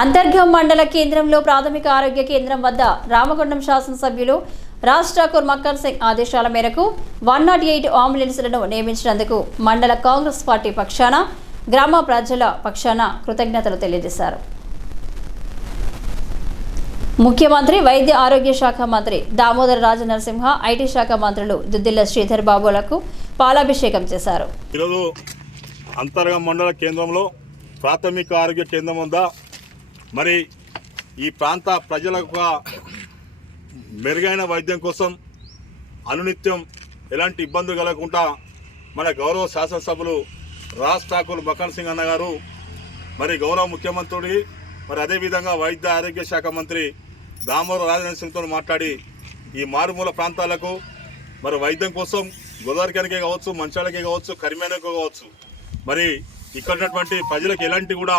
అంతర్గం మండల కేంద్రంలో ప్రాథమిక ఆరోగ్య కేంద్రం వద్ద రామగుండం శాసనసభ్యులు రాజ్ ఠాకూర్ మక్కర్ సింగ్ ఆదేశాల మేరకు 108 అంబులెన్స్లను నియమించినందుకు మండల కాంగ్రెస్ పార్టీ పక్షాన గ్రామ ప్రజల పక్షాన కృతజ్ఞతలు తెలియజేశారు. ముఖ్యమంత్రి వైద్య ఆరోగ్య శాఖ మంత్రి దామోదర రాజనరసింహ, ఐటీ శాఖ మంత్రులు దుద్దిల్ల శ్రీధర్ బాబులకు పాలాభిషేకం చేశారు. ఈరోజు అంతర్గం మండల కేంద్రంలో ప్రాథమిక ఆరోగ్య కేంద్రం వద్ద మరి ఈ ప్రాంత ప్రజలకు మెరుగైన వైద్యం కోసం అనునిత్యం ఎలాంటి ఇబ్బందులు కలగకుండా మన గౌరవ శాసనసభ్యులు రాజ్ ఠాకూర్ మక్కర్ సింగ్ అన్న గారు మరి గౌరవ ముఖ్యమంత్రి మరి అదేవిధంగా వైద్య ఆరోగ్య శాఖ మంత్రి దామోదర రాజనరసింహతో మాట్లాడి ఈ మారుమూల ప్రాంతాలకు మరి వైద్యం కోసం గోదావరికే కావచ్చు, మంచాలకే కావచ్చు, కరిమేనకే కావచ్చు మరి ఇక్కడ ఉన్నటువంటి ప్రజలకు ఎలాంటి కూడా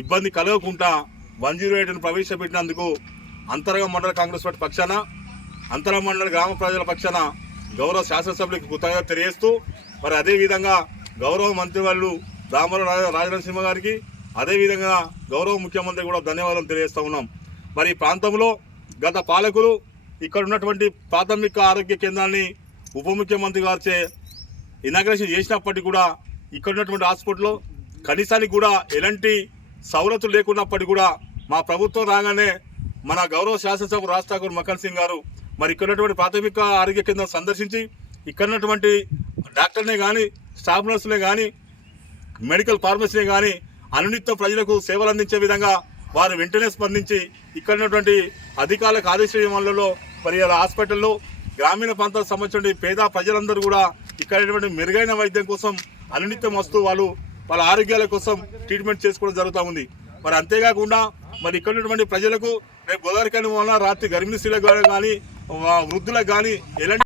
ఇబ్బంది కలగకుండా 108ను ప్రవేశపెట్టినందుకు అంతర్గం మండల కాంగ్రెస్ పార్టీ పక్షాన, అంతర్గం మండల గ్రామ ప్రజల పక్షాన గౌరవ శాసనసభ్యులకు కృతజ్ఞత తెలియజేస్తూ మరి అదేవిధంగా గౌరవ మంత్రి వాళ్ళు దామోదర రాజనరసింహ గారికి అదేవిధంగా గౌరవ ముఖ్యమంత్రి కూడా ధన్యవాదాలు తెలియజేస్తూ ఉన్నాం. మరి ఈ ప్రాంతంలో గత పాలకులు ఇక్కడ ఉన్నటువంటి ప్రాథమిక ఆరోగ్య కేంద్రాన్ని ఉప ముఖ్యమంత్రి గారిచే ఇనాగ్రేషన్ చేసినప్పటికీ కూడా ఇక్కడ ఉన్నటువంటి హాస్పిటల్లో కనీసానికి కూడా ఎలాంటి సౌలతులు లేకున్నప్పటికీ కూడా మా ప్రభుత్వం రాగానే మన గౌరవ శాసనసభ రాజ్ ఠాకూర్ మక్కర్ సింగ్ గారు మరి ఇక్కడ ఉన్నటువంటి ప్రాథమిక ఆరోగ్య కేంద్రం సందర్శించి ఇక్కడ ఉన్నటువంటి డాక్టర్నే కానీ, స్టాఫ్ నర్సులే కానీ, మెడికల్ ఫార్మసీనే కానీ అనునిత్యం ప్రజలకు సేవలు అందించే విధంగా వారు వెంటనే స్పందించి ఇక్కడ ఉన్నటువంటి అధికారులకు ఆదేశాలలో మరి హాస్పిటల్లో గ్రామీణ ప్రాంతాలకు సంబంధించిన పేద ప్రజలందరూ కూడా ఇక్కడ మెరుగైన వైద్యం కోసం అనునిత్యం వస్తూ వాళ్ళ ఆరోగ్యాల కోసం ట్రీట్మెంట్ చేసుకోవడం జరుగుతూ ఉంది. మరి అంతేకాకుండా మరి ఇక్కడ ఉన్నటువంటి ప్రజలకు రేపు గోదావరి వల్ల రాత్రి గర్భిణీ స్త్రీలకు కానీ, వృద్ధులకు కానీ ఎలాంటి